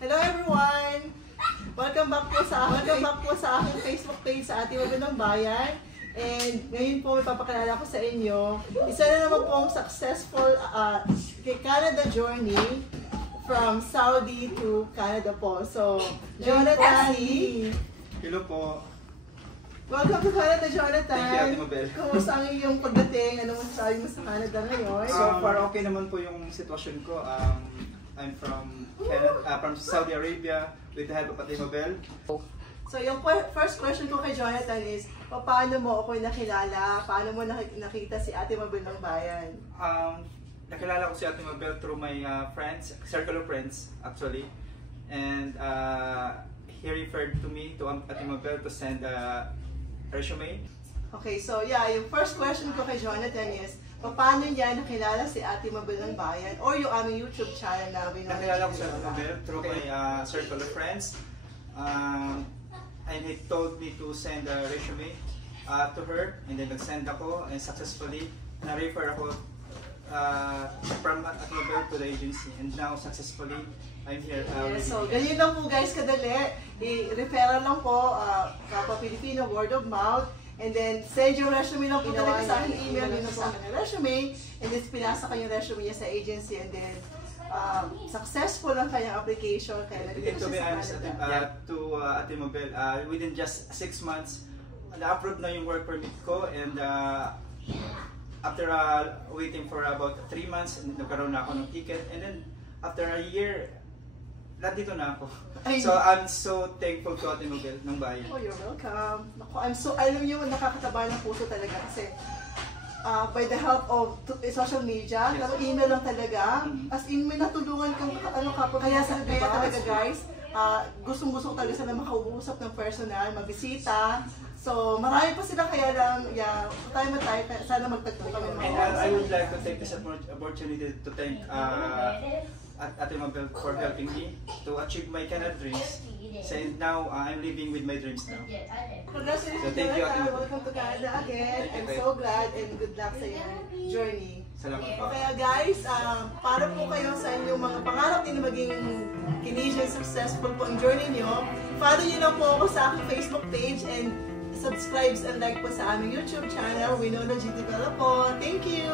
Hello everyone! Welcome back po sa aking Facebook page sa Ate Mabel ng Bayan. And ngayon po ipapakilala ko sa inyo isa na naman pong successful Canada journey from Saudi to Canada po. So, Jonathan, hello po. welcome to Canada, Jonathan. Thank you, Ate Mabel. Kumusta ang iyong pagdating? Ano masasabi mo sa Canada ngayon? So far, okay naman po yung sitwasyon ko. I'm from Saudi Arabia with the help of Ate Mabel. So yung first question ko kay Jonathan is, paano mo ako nakilala? Paano mo nakita si Ate Mabel ng Bayan? Nakilala ko si Ate Mabel through my friends, circle of friends actually. And he referred to me to Ate Mabel to send a resume. Okay, so yeah, yung first question ko kay Jonathan is, paano niya nakilala si Ate Mabel ng Bayan or yung aming YouTube channel na Nakilala ko si Ate Mabel through my circle of friends. And he told me to send a resume to her, and then nag-send ako and successfully na-refer ako from Ate Mabel to the agency, and now successfully I'm here. So ganyan lang po guys, kadali. I-referral lang po, kapwa Pilipino, word of mouth. And then, send your resume lang po talaga sa aking email, yun na po ang resume. And then, pinasa ka yung resume niya sa agency. And then, successful ang kanyang application. Kaya nandito to be siya honest, sa Canada. to Ate Mabel, within just 6 months, na-approve na yung work permit ko. And after waiting for about 3 months, nagkaroon na ako ng ticket. And then, after a year, nandito na ako. So, I'm so thankful to Ate Mabel ng Bayan. Oh, you're welcome. Naku, alam niyo, nakakataba ng puso talaga kasi by the help of social media, yes. Email lang talaga. As in, may natulungan kang kaya sa kaya talaga guys, gustong-gusto talaga sila makausap ng personal, magbisita. So, marami pa sila kaya lang, sana magtagpo kami. And I would like to take this opportunity to thank Ate Mabel for helping me to achieve my Canada dreams. So now I'm living with my dreams now. Congratulations, so thank you, Ate Mabel. Welcome to Canada again. I'm so glad and good luck sa iyong journey. Salamat po. Kaya guys, para po kayo sa inyong mga pangarap din na maging Canadian successful po ang journey nyo, follow nyo lang po ako sa aking Facebook page and subscribe and like po sa aming YouTube channel. Winona G. Develop po. Thank you!